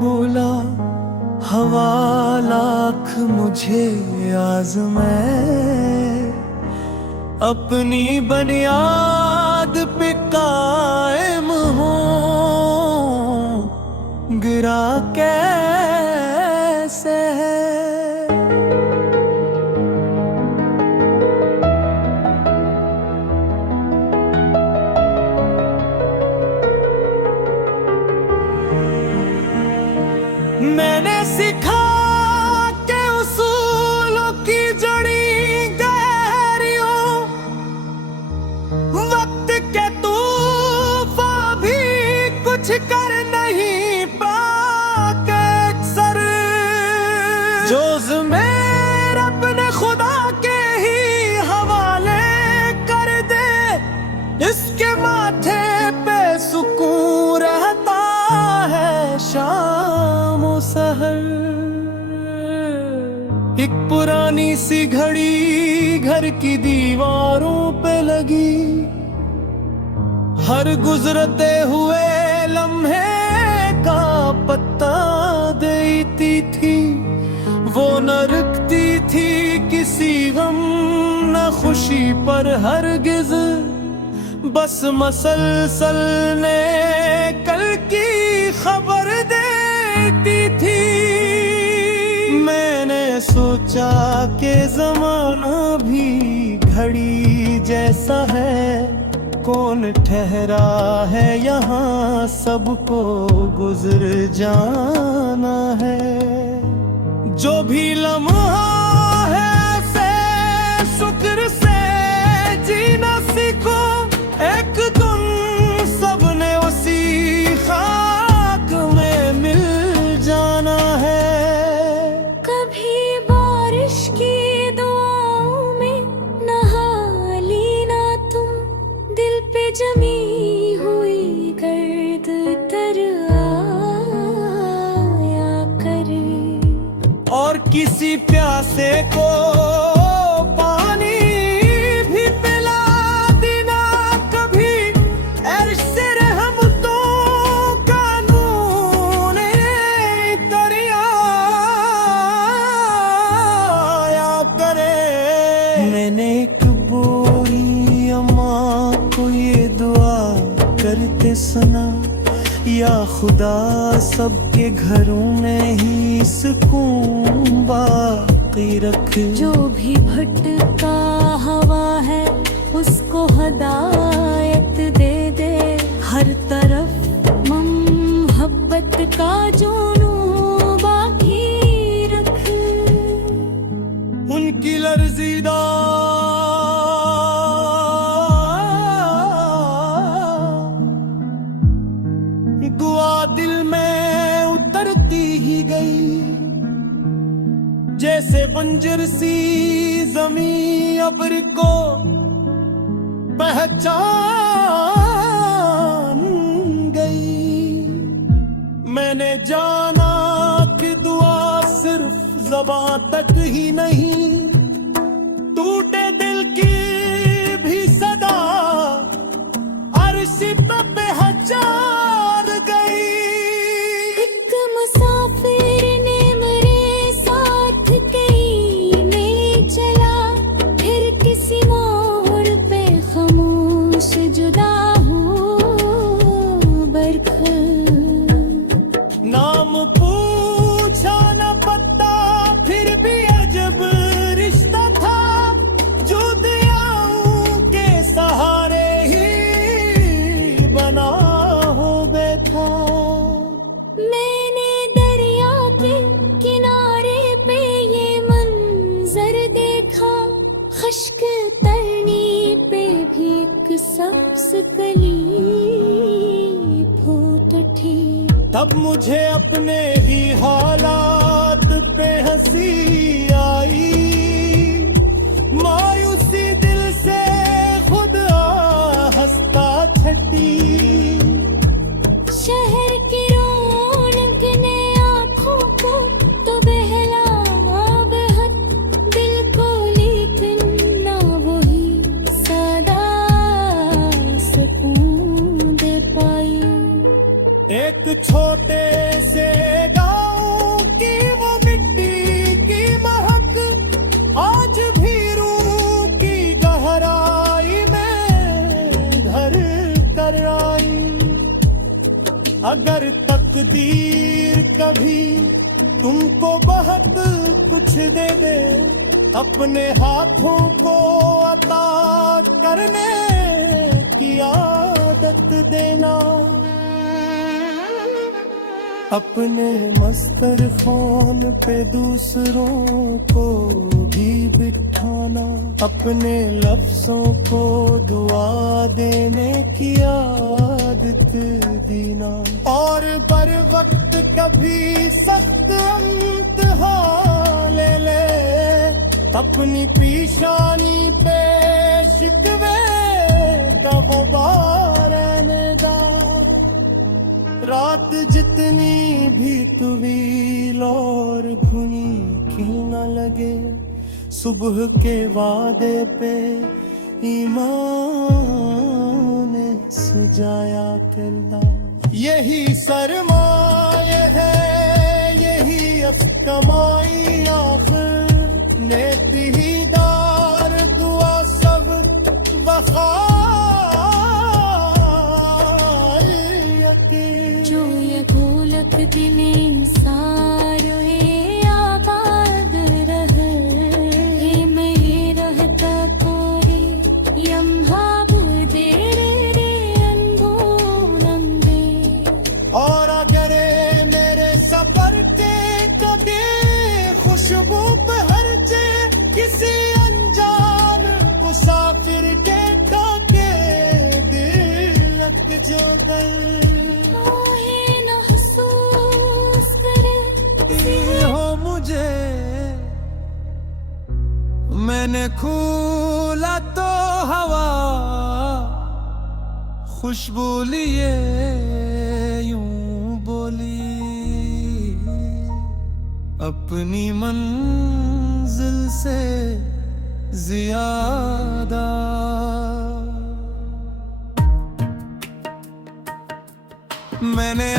बोला हवा लाख मुझे आज़माए, अपनी बुनियाद पे कायम हूँ, गिरा कैसे है। मैंने सीखा के उसूलों की जड़ी गहरियों, वक्त के तूफान भी कुछ कर नहीं पाते अक्सर। जोज़ में अपने खुदा के ही हवाले कर दे, इसके माथे पे सुकून रहता है शाम और सहर। एक पुरानी सी घड़ी घर की दीवारों पे लगी, हर गुजरते हुए लम्हे का पत्ता देती थी। वो न रुकती थी किसी गम न खुशी पर हरगिज, बस मसलसल ने कल की खबर देती थी। मैंने सोचा कि ज़माना भी घड़ी जैसा है, कौन ठहरा है यहाँ सबको गुजर जाना है। जो भी लम्हा है से शुक्र से जीना सीखो, एक दिन सबने उसी खाक में मिल जाना है। कभी बारिश की दुआओं में नहा लेना तुम, दिल पे जमी हुई गर्द तर आया करे। और किसी प्यासे को पानी भी पिला देना कभी, ऐसे रहमतों का नून दरिया करे। मैंने एक बोरी अम्मा को ये दुआ करते सुना, या खुदा सबके घरों में ही सुकून बाकी रख। जो भी भटका हवा है उसको हदायत दे दे, हर तरफ मोहब्बत का जुनून बाकी रख। उनकी लर्जीदा दुआ दिल में उतरती ही गई, जैसे बंजर सी जमीन अब्र को पहचान गई। मैंने जाना कि दुआ सिर्फ ज़बां तक ही नहीं, टूटे दिल की भी सदा अर्श पे पहचान गई। एक मुसाफिर ने मेरे साथ कहीं में चला, फिर किसी मोड़ पे खामोश जुदा हूँ बरखा। नाम पूछा न पता फिर भी अजब रिश्ता था, जो दरियाओं के सहारे ही बना हो बैठा। मैंने दरिया के किनारे पे ये मंजर देखा, खश्क तरनी पे भी एक सब्ज कली फूट उठी। तब मुझे अपने ही हालात पे हंसी आई, मायूसी दिल से खुद हंसता छटी। शहर की रौनक ने आँखों को तो बहलाया बेहद, दिल को लेकिन ना वही सादा सुकून दे पाई। एक छोटे से अगर तकदीर कभी तुमको बहुत कुछ दे दे, अपने हाथों को अता करने की आदत देना, अपने मस्तर फोन पे दूसरों को भी बिठाना, अपने लफ्जों को दुआ देने की आदत देना, और बर वक्त कभी सख्त इम्तिहान ले ले, अपनी पेशानी पे शिकवे का गुबार रहने दा। रात जितनी भी तुवील और घुनी क्यों न लगे, सुबह के वादे पे ईमान सजाया करना। यही सरमाए है, यही कमाई आखिर, नेक ही दार दुआ सब वफा। जो ये गोलक दिन इंसार आबाद रहे, मेरी रहता कोरे यम्हा बुदे रे अनबोलंदे। और अगर मेरे सफर के कदे खुशबू पे हर जे, किसी अनजान मुसाफिर के खाके दिल लग जो कर हो मुझे, मैंने खोला तो हवा खुशबू लिए यूं बोली, अपनी मंजिल से ज्यादा। मैंने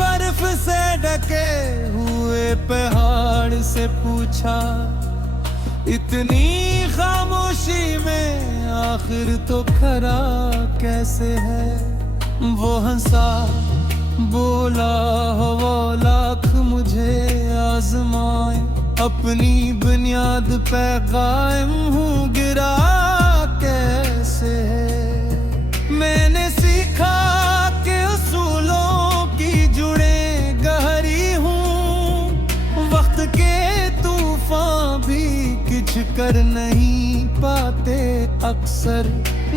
बर्फ से ढके हुए पहाड़ से पूछा, इतनी खामोशी में आखिर तो खरा कैसे है। वो हंसा बोला, वो लाख मुझे आजमाए, अपनी बुनियाद पे कायम हूँ, गिरा कैसे है। मैंने सीखा कि उसूलों की जुड़े गहरी हूँ, वक्त के तूफान भी कुछ कर नहीं पाते अक्सर।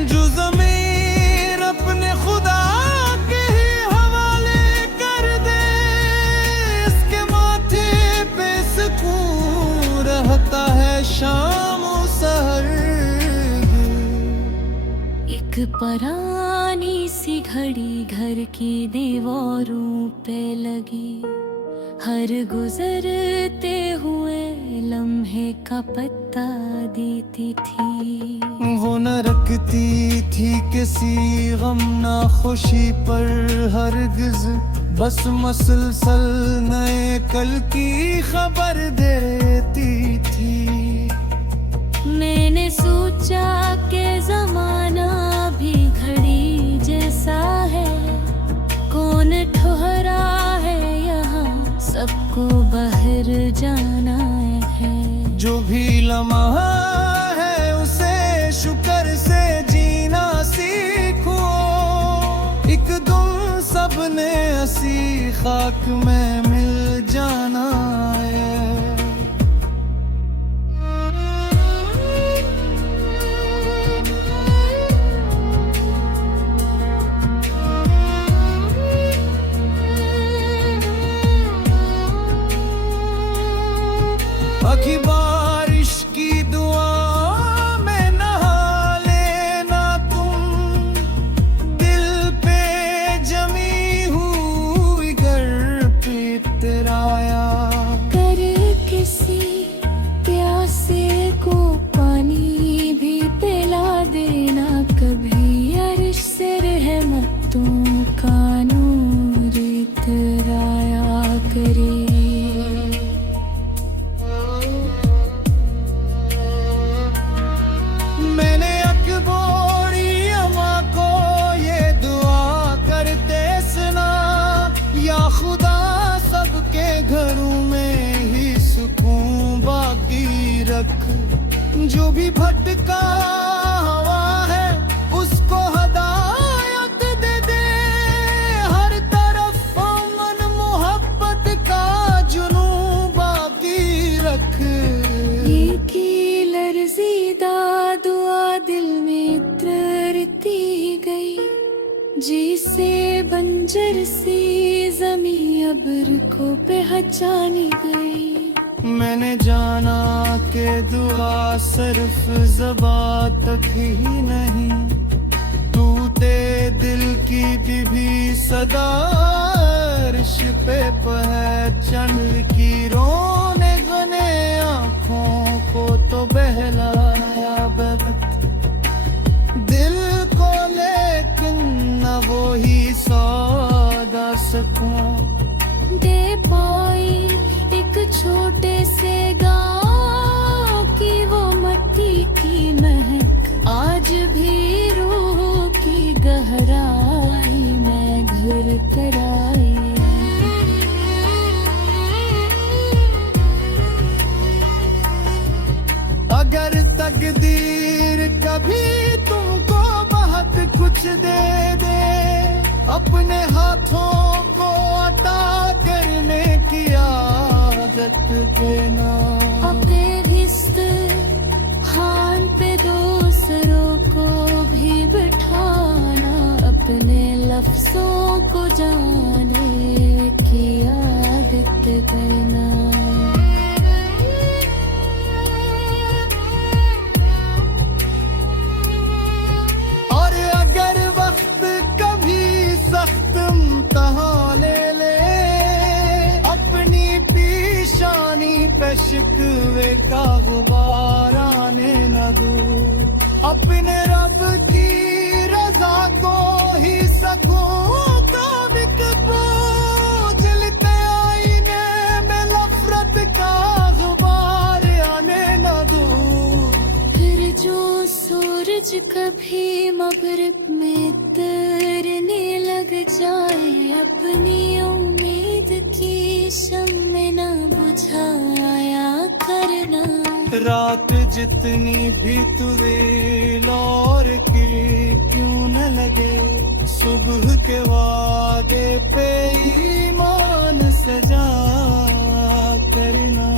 जो ज़मीर अपने खुदा के ही हवाले कर दे, इसके माथे पे सुकून रहता है शाम और सहर। एक पुरानी सी घड़ी घर की दीवारों पे लगी, हर गुजरते हुए लम्हे का पता देती थी। वो न रखती थी किसी गम ना खुशी पर हरगिज, बस मसलसल नए कल की खबर देती थी। मैंने सोचा कि जमाना भी घड़ी जैसा है, कौन ठहरा है यहाँ, सबको बाहर जाना है। जो भी लम्हा है उसे शुक्र से जीना सीखो, एक दुम सबने हंसी खाक में मिल जाना है। आखी बारिश की दुआ में नहा लेना तुम, दिल पे जमी हुई घर पे तराया कर किसी प्यासे को पानी भी पिला देना कभी, अर्श से रहमतों का नूर इतराया करे। तक। जो भी भटका हुआ है उसको हदायत दे दे, हर तरफ अमन मोहब्बत का जुनून बाकी रख। की लर्जीदा दुआ दिल में उतरती गई, जिसे बंजर सी जमी अब्र को पहचानी गई। मैंने जाना कि दुआ सिर्फ ज़बा तक ही नहीं, टूटे दिल की भी सदा अर्श पे पहचान की। रोने गने आँखों को तो बहलाया वक्त दिल को, लेकिन न वो ही सौदा सकूं दे पाई एक छोटे से गाँव की वो मट्टी की महक, आज भी रूह की गहराई में घर कराई। अगर तकदीर कभी तुमको बहुत कुछ दे दे, अपने हाथों को अता करने की आदत देना। अपने रिश्ते हान पे दूसरों को भी बिठाना, अपने लफ्जों को जाने की आदत करना। और अगर वक्त कभी सख्त इम्तिहान ले, अपनी पेशानी पे शिकवे का गुबार आने न दो। अपने रब की रजा को ही सकूं ताबिक जलते आईने में नफरत का गुबार आने न दो। फिर जो सूरज कभी मगरिब में तैरने लग जाए, अपनी उम्मीद की शम्मे न बुझाया करना। रात जितनी भी तुझे और की क्यों न लगे, सुबह के वादे पे ईमान सजा करना।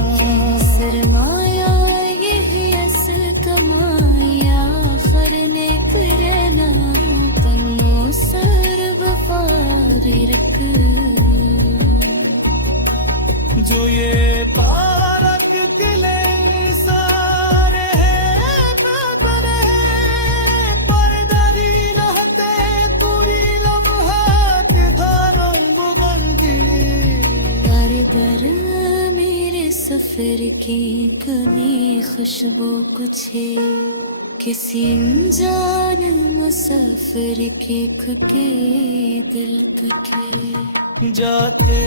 सरमाया यही असल कमाया खरने करना, तन्नो सर्व फारिक। जो ये पारक किले सारे हैं बने हैं, परदारी नहते पूरी लम्हात धारम बुगंदी। कारगर मेरे सफर की कमी खुशबू कुछ है, किसी जान मुसाफिर के खुके दिल तुखे। जाते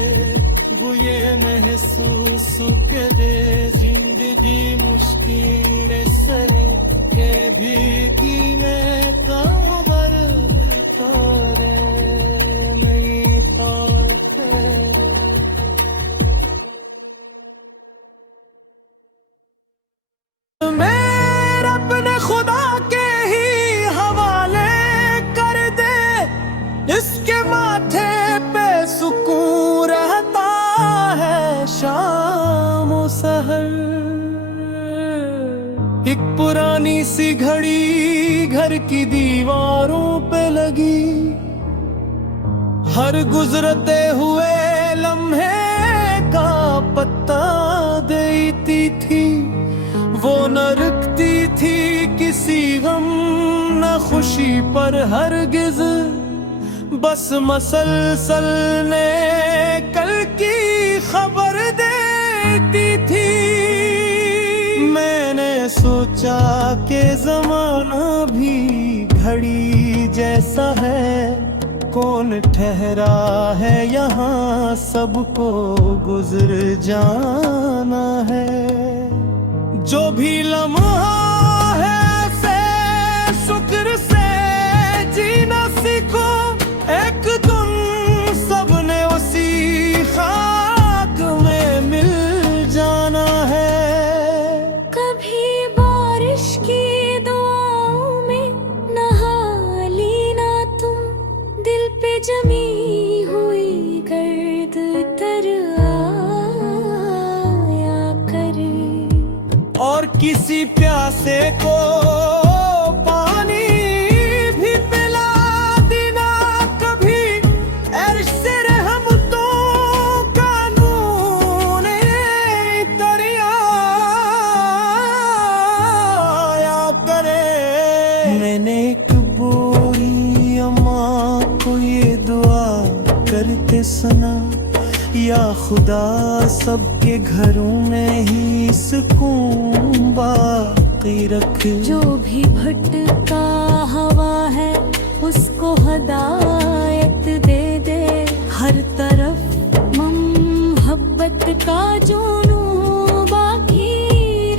वो ये महसूस के दे जिंदगी मुश्किल सरे के भी कीने का दर्द तोरे नहीं पाते। मेरे अपने खुदा के ही हवाले कर दे, इसके माथे पे सुकून रहता है शाम और सहर। एक पुरानी सी घड़ी घर की दीवारों पे लगी, हर गुजरते हुए लम्हे का पत्ता देती थी। वो न रुकती थी किसी गम न खुशी पर हरगिज, बस मसलसल ने कल की खबर देती थी। मैंने सोचा कि जमाना भी घड़ी जैसा है, कौन ठहरा है यहाँ सबको गुजर जाना है। जो भी लम्हा है से शुक्र से जीना सीखो, एक दिन सबने उसी खाक में मिल जाना है। कभी किसी प्यासे को पानी भी पिला देना कभी, ऐसे रहमतों का नून दरिया आया करे। मैंने एक बोरी अम्मा को ये दुआ करते सुना, या खुदा सबके घरों में ही सुकून बाकी रख। जो भी भटका हवा है उसको हदायत दे दे, हर तरफ मोहब्बत का जुनू बाकी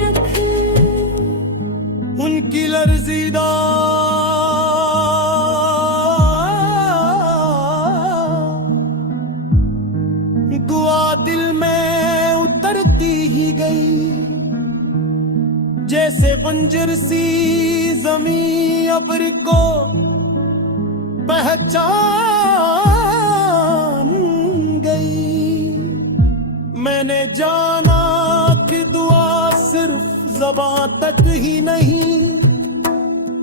रख। उनकी लर्जीदा दुआ दिल में उतरती ही गई, जैसे बंजर सी जमीन अब्र को पहचान गई। मैंने जाना कि दुआ सिर्फ ज़बान तक ही नहीं,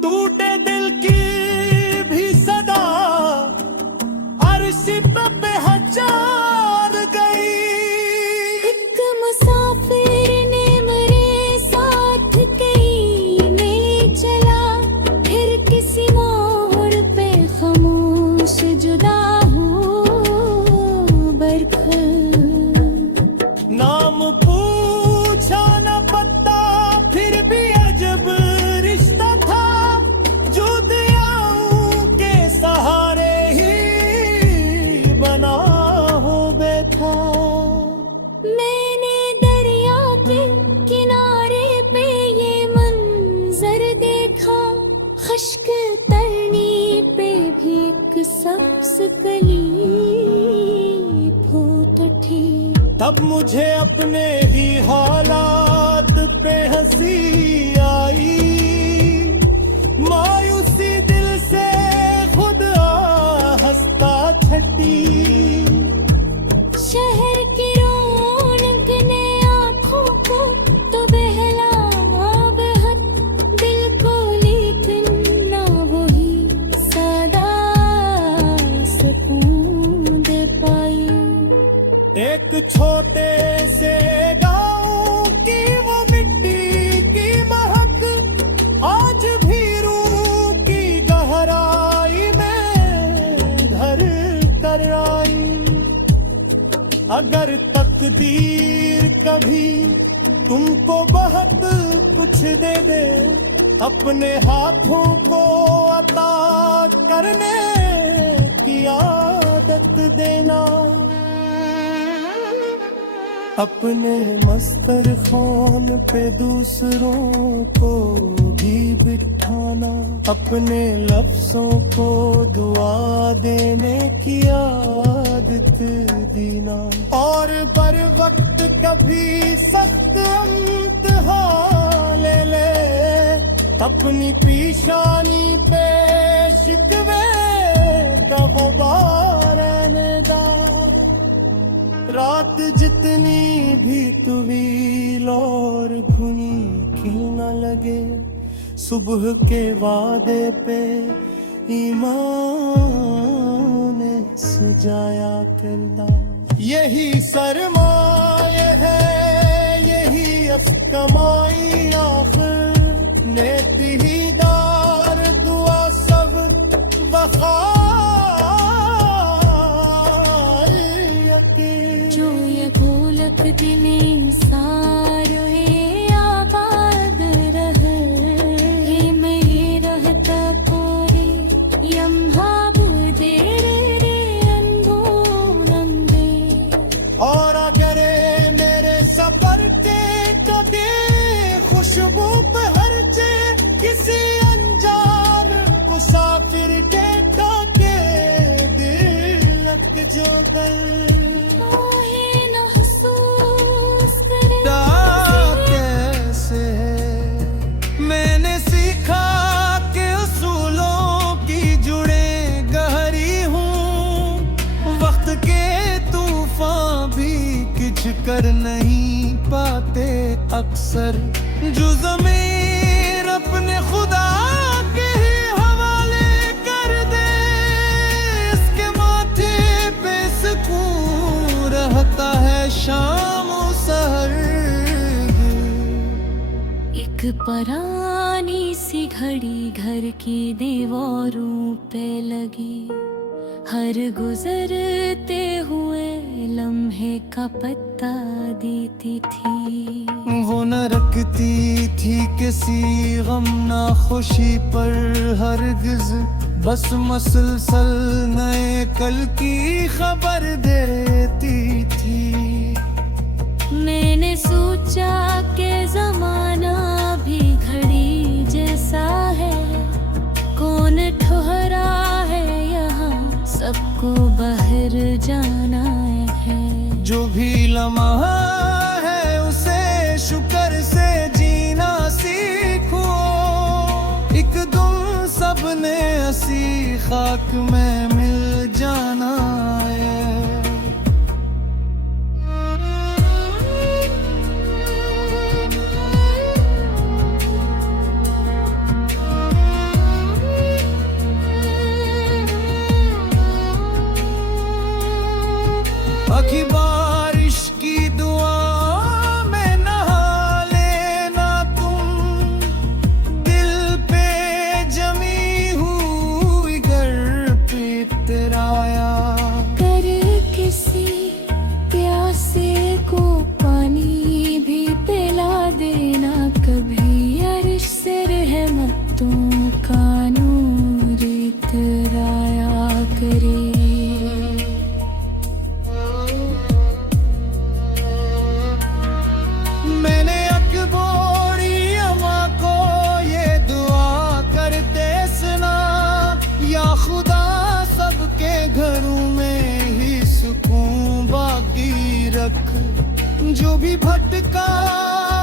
टूटे दिल की भी सदा अर्श पे पहचान गई। एक मुसाफिर ने मेरे साथ कई में चला, फिर किसी मोड़ पे खामोश जुदा हो बरखल। नाम पूछा न पता फिर भी अजब रिश्ता था, जो दरियाओं के सहारे ही बना हो बैठा। मैंने दरिया के किनारे पे ये मंजर देखा, खश्क तरनी पे भी एक सब्ज कली फूट उठी। तब मुझे अपने ही हालात पे हंसी आई, मायूसी दिल से खुद हंसता छटी। शहर की रौनक ने आँखों को तो बहलाया बेहद, दिल को लेकिन ना वही सादा सुकून दे पाई। एक छोटे से गांव की वो मिट्टी की महक आज भी रूह की गहराई में घर कर आई। अगर तकदीर कभी तुमको बहुत कुछ दे दे, अपने हाथों को अता करने की आदत देना। अपने मस्तर ख़ान पे दूसरों को भी बिठाना, अपने लफ्ज़ों को दुआ देने की आदत देना, और बर वक्त कभी सख्त इम्तिहान ले ले, अपनी पेशानी पे शिकवे का गुबार रहने दा। रात जितनी भी तुवील और घुनी क्यों न लगे, सुबह के वादे पे ईमान सजाया करना। यही सरमाए है, यही कमाई आखिर, नेति ही दार दुआ सब वफा। जो ये भूलक दिन सारे आबाद रहे, हे मेरी रहता कोरे यम्हा बुदे रे अंधो नंदे। और अगर मेरे सफर के कदे खुशबू पे हर जे, किसी अनजान मुसाफिर के काके दिल लग जो कर कैसे मैंने सीखा कि उसूलों की जुड़े गहरी हूँ, वक्त के तूफान भी कुछ कर नहीं पाते अक्सर। जो ज़मीर अपने खुदा के ही हवाले कर दे, इसके माथे पे सुकून रहता है शाम और सहर। एक पुरानी सी घड़ी घर की दीवारों पे लगी, हर गुजरते हुए लम्हे का पता देती थी। वो न रखती थी किसी गम ना खुशी पर हरगिज, बस मसलसल नए कल की खबर देती थी। मैंने सोचा कि जमाना भी घड़ी जैसा है, कौन ठहरा है यहाँ, सबको बाहर जाना है। जो भी लम्हा है उसे शुक्र से जीना सीखो, एक दुम सबने हसी खाक में मिल जाना है। आखी बारिश की दुआ में नहा लेना तुम, दिल पे जमी हुई घर पे इतराया कर किसी प्यासे को पानी भी पिला देना कभी, अर्श से रहमतों का नूर इतराया करे। मैंने अकबोरी अम्मा को ये दुआ करते सुना, या खुदा सबके घरों में ही सुकून बाकी रख। जो भी भटका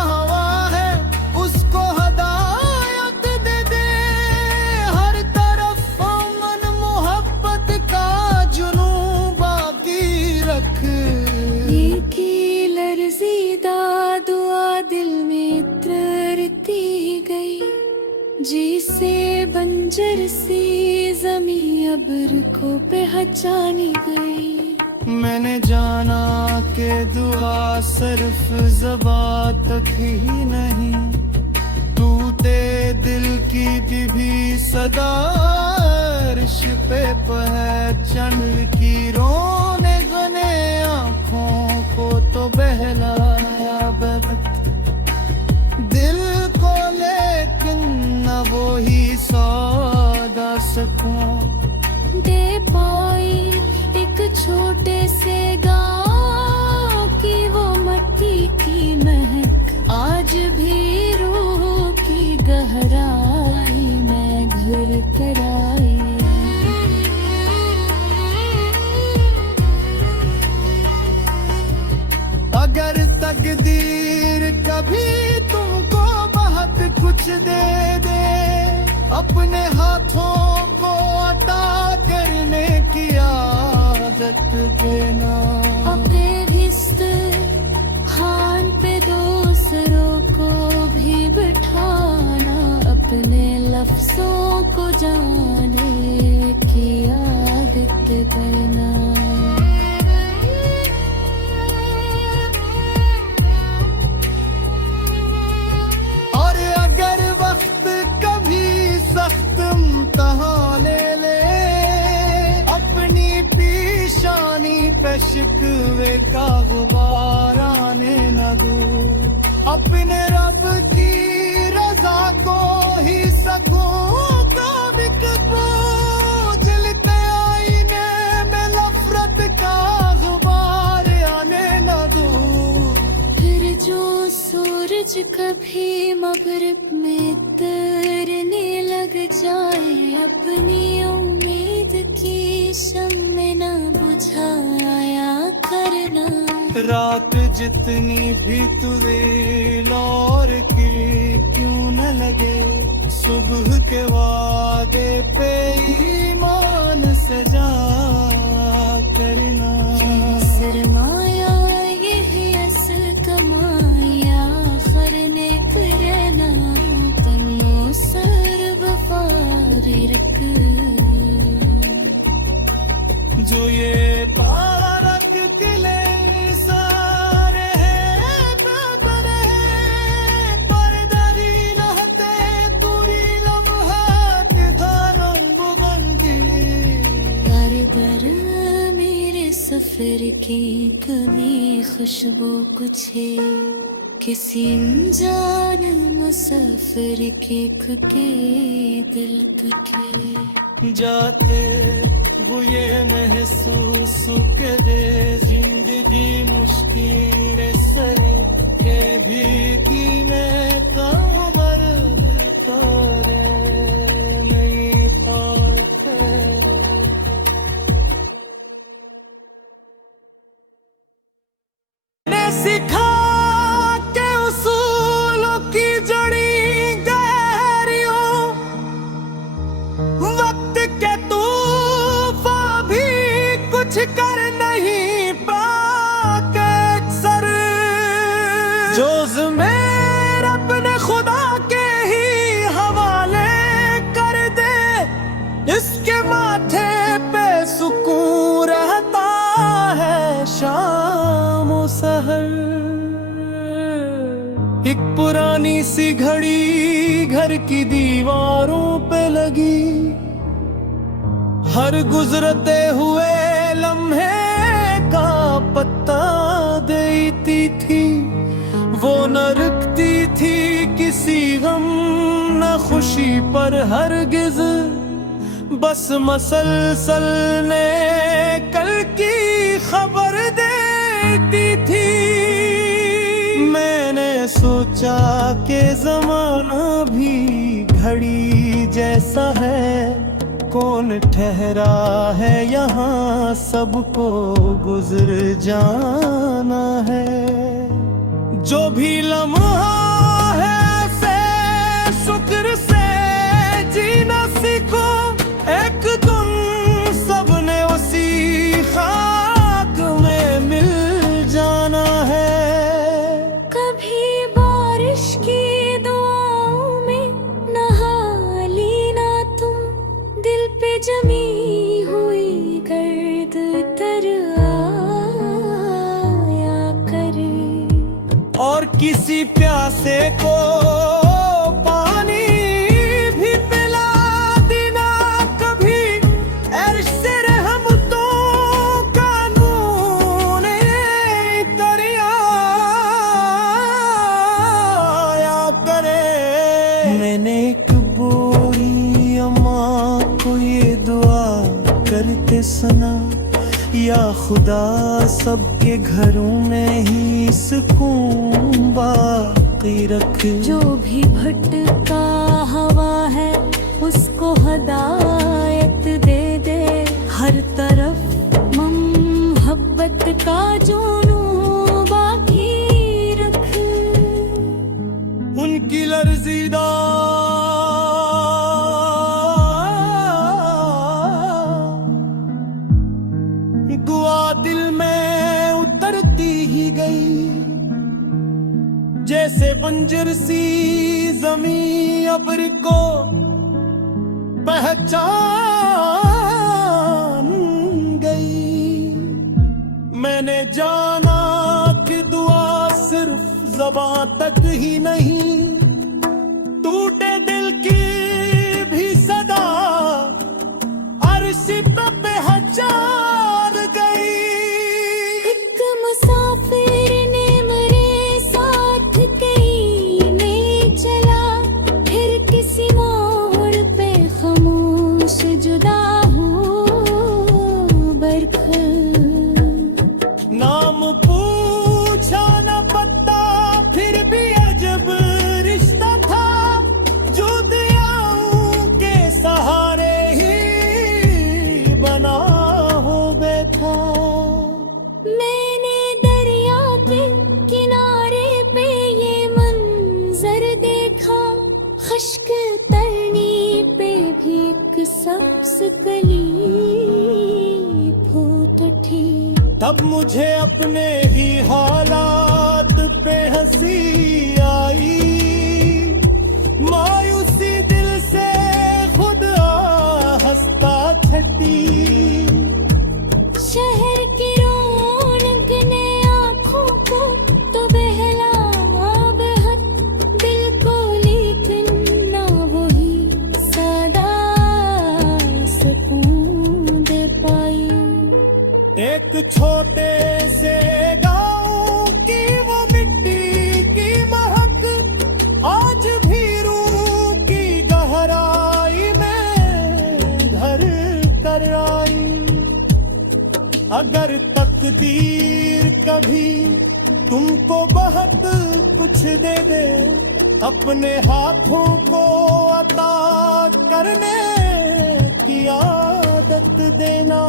हुआ है उसको हदायत दे दे, हर तरफ अमन मोहब्बत का जुनून बाकी रख। की लर्जीदा दुआ दिल में उतरती गई, जिसे बंजर सी जमी अब्र को पहचानी गई। मैंने जाना कि दुआ सिर्फ ज़बा तक ही नहीं, टूटे दिल की भी सदा अर्श पे पहचान की। रोने गने आँखों को तो बहलाया वक्त दिल को, लेकिन न वो ही सौदा सकूं दे पाई एक छोटे से गाँव की वो मट्टी की महक, आज भी रूह की गहराई में घर कराई। अगर तकदीर कभी तुमको बहुत कुछ दे दे, अपने हाथों को अता करने की आदत देना। अपने इस्तेहान पे दूसरों को भी बिठाना, अपने लफ्जों को जाने की आदत देना। और अगर वक्त कभी सख्त इम्तिहान ले, अपनी पेशानी पे शिकवे का गुबार आने न दो। अपने रब की रजा को ही सकूं का बिकबो, जलते आईने में नफरत का गुबार आने न दो। फिर जो सूरज कभी मगरिब में तरने लग जाए, अपनी उम्मीद की शम्मे न बुझाया करना। रात जितनी भी तुझे और की क्यों न लगे, सुबह के वादे पे ईमान सजा करना। सरमाया ये है असल कमाल खुशबू कुछ है किसी अनजान मुसाफिर के दिल के जाते हुए महसूस करे जिंदगी मुश्किल सरे के भी कीने का दर्द करे नहीं पाते ने सिखा के उसूलों की जड़ी गहरियों वक्त के तूफान भी कुछ कर नहीं पाते अक्सर जो ज़मीर अपने खुदा के ही हवाले कर दे इसके माथे पे सुकून रहता है शाम और सहर। एक पुरानी सी घड़ी घर की दीवारों पे लगी हर गुजरते हुए लम्हे का पत्ता देती थी वो न रुकती थी किसी गम न खुशी पर हरगिज बस मसलसल ने कल की खबर देती थी। मैंने सोचा कि जमाना भी घड़ी जैसा है कौन ठहरा है यहाँ सबको गुजर जाना है जो भी लम्हा है से शुक्र से जीना सीखो एक दिन सबने उसी खाक में मिल जाना है। कभी बारिश की दुआओं में नहा लेना तुम दिल पे जमी हुई गर्द तर आया करे और किसी प्यासे को पानी भी पिला देना कभी अर्श से रहमतों का नून दरिया आया करे। मैंने एक बोरी अम्मा को ये दुआ करते सुना या खुदा सबके घरों में ही सुकून बाकी रख जो भी भटका हवा है उसको हदायत दे दे हर तरफ मोहब्बत का जुनून बाकी रख उनकी लर्जीदा दुआ दिल में उतरती ही गई जैसे बंजर सी जमीन अब्र को पहचान गई। मैंने जाना कि दुआ सिर्फ ज़बान तक ही नहीं टूटे दिल की भी सदा अर्श पे पहचान गई। एक मुसाफिर ने मेरे साथ कई में चला फिर किसी मोड़ पे खामोश जुदा हो बरखल नाम पूछा न पता फिर भी अजब रिश्ता था जो दरियाओं के सहारे ही बना हो बैठा। मैंने दरिया के किनारे पे ये मंजर देखा खश्क तरनी पे भी एक सब्ज कली फूट उठी तब मुझे अपने ही हालात पे हंसी आई मायूसी दिल से खुद हंसता छटी। शहर की रौनक ने आँखों को तो बहला बेहद दिल को लेकिन ना वही सादा सुकून दे पाई। एक छोटे से गाँव अगर तकदीर कभी तुमको बहुत कुछ दे दे, अपने हाथों को अता करने की आदत देना,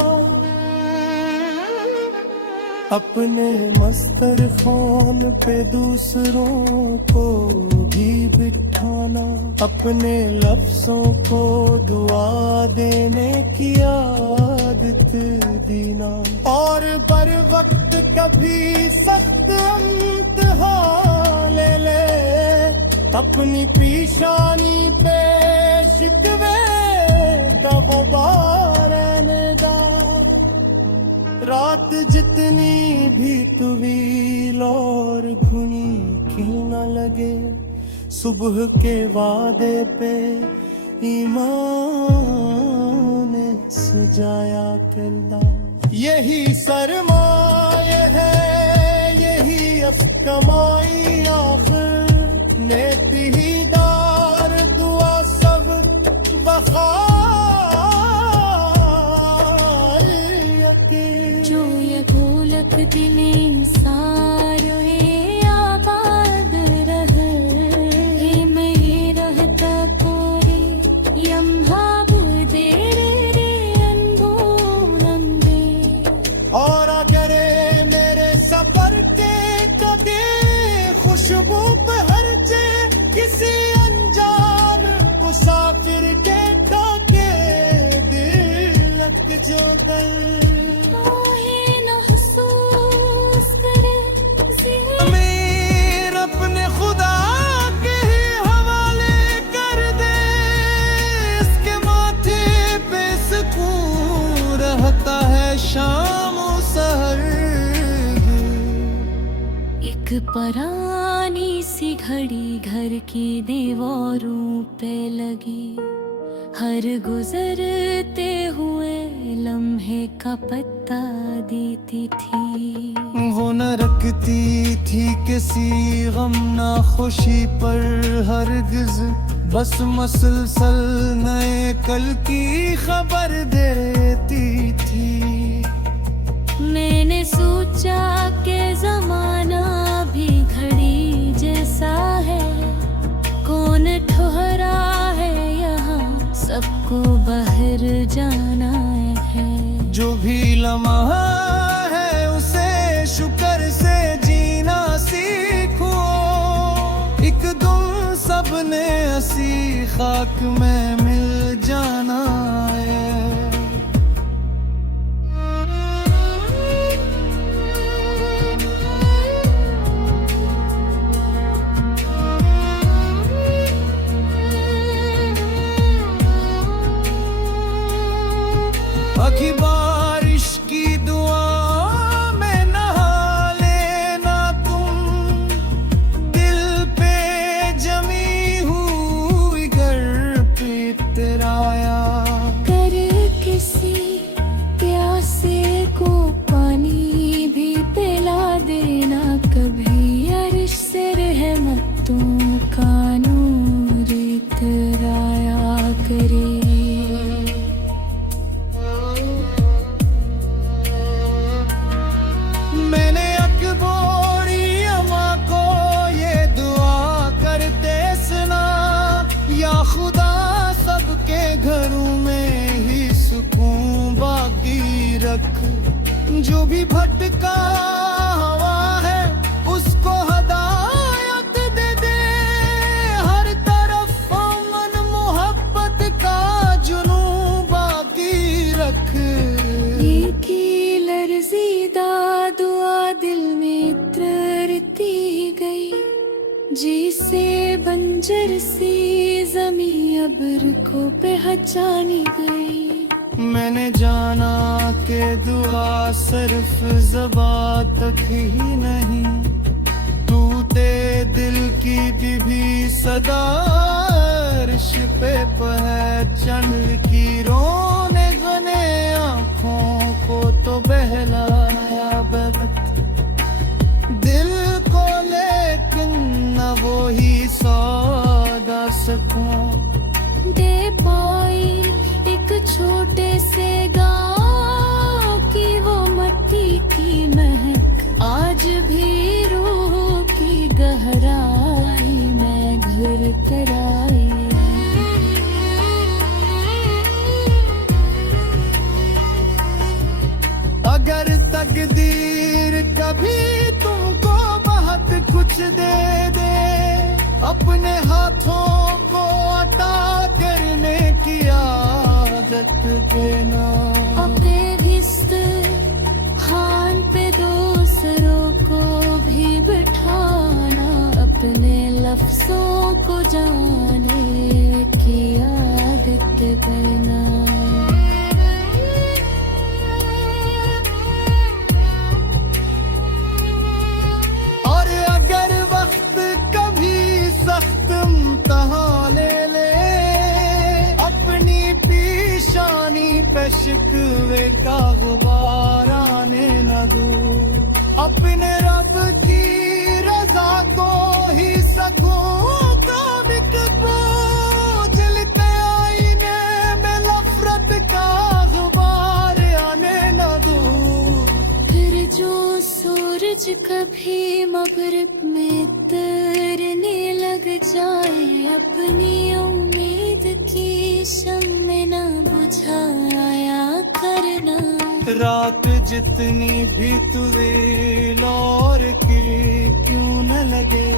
अपने मस्तर फोन पे दूसरों को भी बिठाना, अपने लफ्जों को दुआ देने की आदत देना, और बर वक्त कभी सख्त इम्तिहान ले ले, अपनी पेशानी पे शिकवे का गुबार रहने दा। रात जितनी भी तुवील और घुनी क्यों न लगे, सुबह के वादे पे ईमान सजाया करदा। यही सरमाए है, यही अफकमाई आखिर, नेती ही दार दुआ सब वफा। दिले सारो आबाद रहे, मैं रहता कोई यम्हा बुदे रे अनबोलंदे। और अगर मेरे सफर के कदे खुशबू पे हर जे, किसी अनजान मुसाफिर के ठाके दिल लग जो कर। एक परानी सी घड़ी घर की दीवारों पे लगी, हर गुजरते हुए लम्हे का पत्ता देती थी। वो न रखती थी किसी गम ना खुशी पर हरगिज, बस मसलसल नए कल की खबर देती थी। मैंने सोचा कि जमाना भी घड़ी जैसा है, कौन ठहरा है यहाँ, सबको बाहर जाना है। जो भी लम्हा है उसे शुक्र से जीना सीखो, एक दुम सबने हसी खाक में मिल जाना है। बाकी बारिश की दुआ में नहा लेना तुम, दिल पे जमी हुई घर पे तराया कर किसी प्यासे को पानी भी पिला देना कभी, अर्श से रहमतों का नूर इतराया करे। घरों में ही सुकून बाकी रख, जो भी भटका हवा है उसको हदायत दे दे, हर तरफ अमन मोहब्बत का जुनून बाकी रख। एक ही लर्ज़ीदा दुआ दिल में उतरती गई, जिसे बंजर सी जमी अब्र को पहचानी गई। मैंने जाना कि दुआ सिर्फ ज़बा तक ही नहीं, टूटे दिल की भी सदा अर्श पे पहचान की, रोने गने आँखों को तो बहलाया वक्त दिल को, लेकिन न वो ही सौदा सकूं दे पाई एक छोटे से गाँव की वो मट्टी। कुछ दे दे, अपने हाथों को अता करने की आदत देना। अपने हिस्त खान पे दूसरों को भी बिठाना, अपने लफ्जों को जाने की आदत करना। और अगर वक्त कभी सख्त इम्तिहान ले, अपनी पेशानी पे शिकवे का गुबार आने न दूं। अपने रब की रजा को ही सकूं ताबिक पूछ, जलते आईने में नफरत का गुबार आने न दूं। फिर जो सूरज कभी मगरिब में तैरने लग जाए, अपनी उम्मीद की शम्मे न बुझाया करना। रात जितनी भी तुझे और की क्यों न लगे,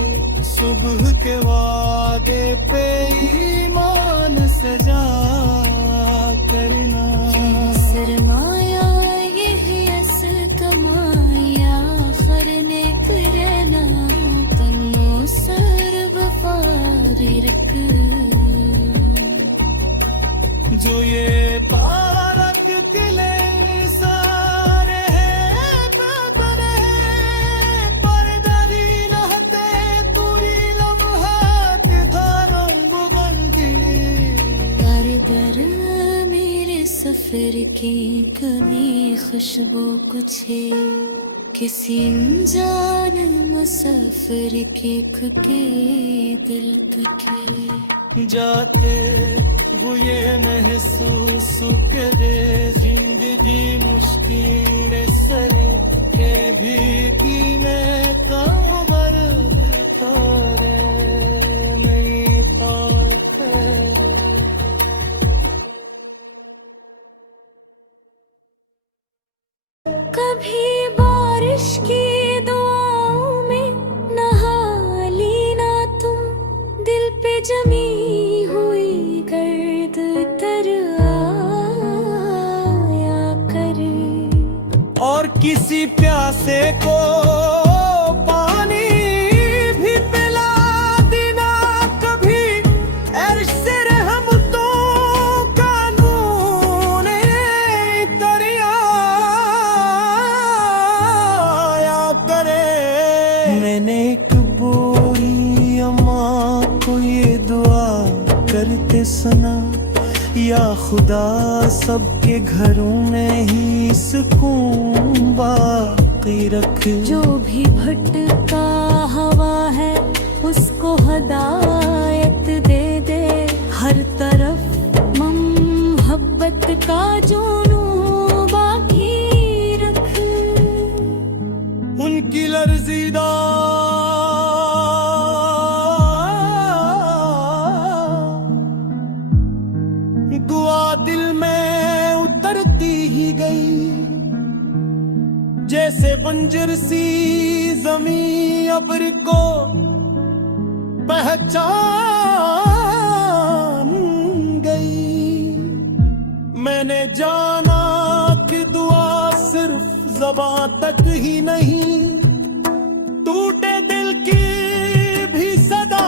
सुबह के वादे पे ईमान सजा करना। सरमाया यही असल कमाया खरने करना, तन्नो सर्व फारिक। जो ये पारक दिले सारे हैं बेपरे, परदरी नहते तुरी लम्हात धारम बुगंदी। कारगर मेरे सफर की कमी खुशबू कुछ है, किसी जान मुसाफिर के खुके दिल कटे। जाते वो ये महसूस करे, जिंदगी मुश्किल सरे के भी की मैं दर्द तोरे मेरी पाक। कभी बारिश की दुआओं में नहा लीना तुम, दिल पे जमी हुई गर्द तर आया करे। और किसी प्यासे को पानी भी पिला देना कभी, अर्श से रहमतों का नून दरिया करे। मैंने एक बोरी अम्मा को ये दुआ करते सुना, या खुदा सबके घरों में ही सुकून बाकी रख। जो भी भटका हवा है उसको हदायत दे दे, हर तरफ मोहब्बत का जुनू बाकी रख। उनकी लर्जीदा दुआ दिल में उतरती ही गई, जैसे बंजर सी जमीन अब्र को पहचान गई। मैंने जाना कि दुआ सिर्फ ज़बान तक ही नहीं, टूटे दिल की भी सदा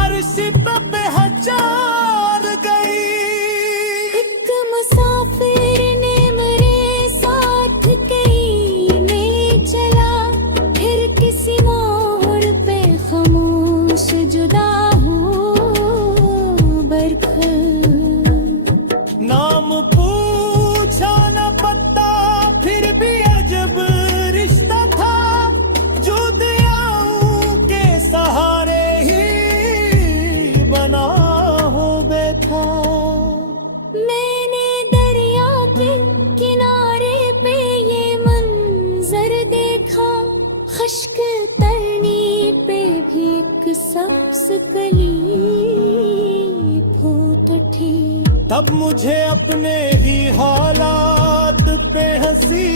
अर्श पे पहचान गई। एक मुसाफिर ने मेरे साथ कई में चला, फिर किसी मोड़ पे खामोश जुदा हो बरख। नाम पूछा न पता फिर भी अजब रिश्ता था, जो दरियाओं के सहारे ही बना हो बैठा। मैंने दरिया के किनारे पे ये मंजर देखा, खश्क तरनी पे भी एक सब्ज कली फूट उठी। तब मुझे अपने ही हालात पे हंसी